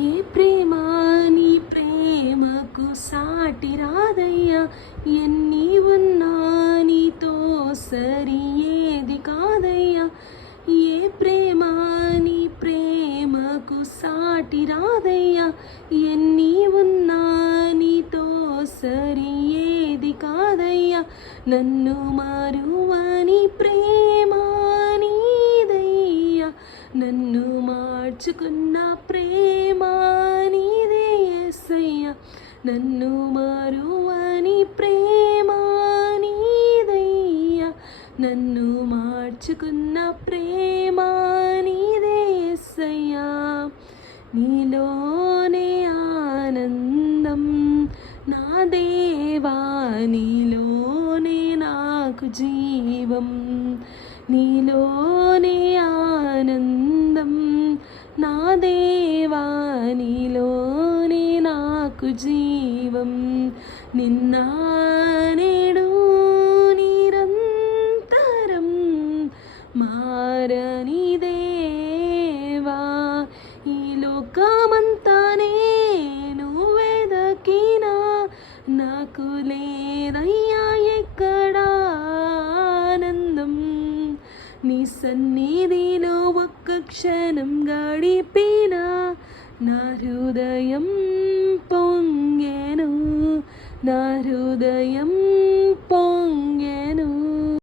ఏ ప్రేమ నీ ప్రేమకు సాటి రాదయ్యా, ఎన్ని ఉన్నా నీతో సరి ఏది కాదయ్యా. ఏ ప్రేమ నీ ప్రేమకు సాటి రాదయ్యా, ఎన్ని ఉన్నా నీతో సరి ఏది కాదయ్యా. నన్ను మారువని ప్రేమ నీదయ్యా, నన్ను మార్చుకున్న ప్రేమ నీదే యేసయ్యా. నన్ను మారువని ప్రేమ నీదయ్యా, నన్ను మార్చుకున్న ప్రేమ నీదే యేసయ్యా. నీలోనే ఆనందం నా దేవా, నీలోనే నాకు జీవం, నీలోనే ఆనందం నా దేవా, నీలోనే నాకు జీవం. నిన్న నేడు నిరంతరం మారని దేవా, ఈ లోకమంతా నేను వెదకినా నాకు లేదయ్యా ఎక్కడా ఆనందం. నీ సన్నిధిలో ఒక్క క్షణం గడిపిన నా హృదయం పొంగెను, నా హృదయం పొంగెను.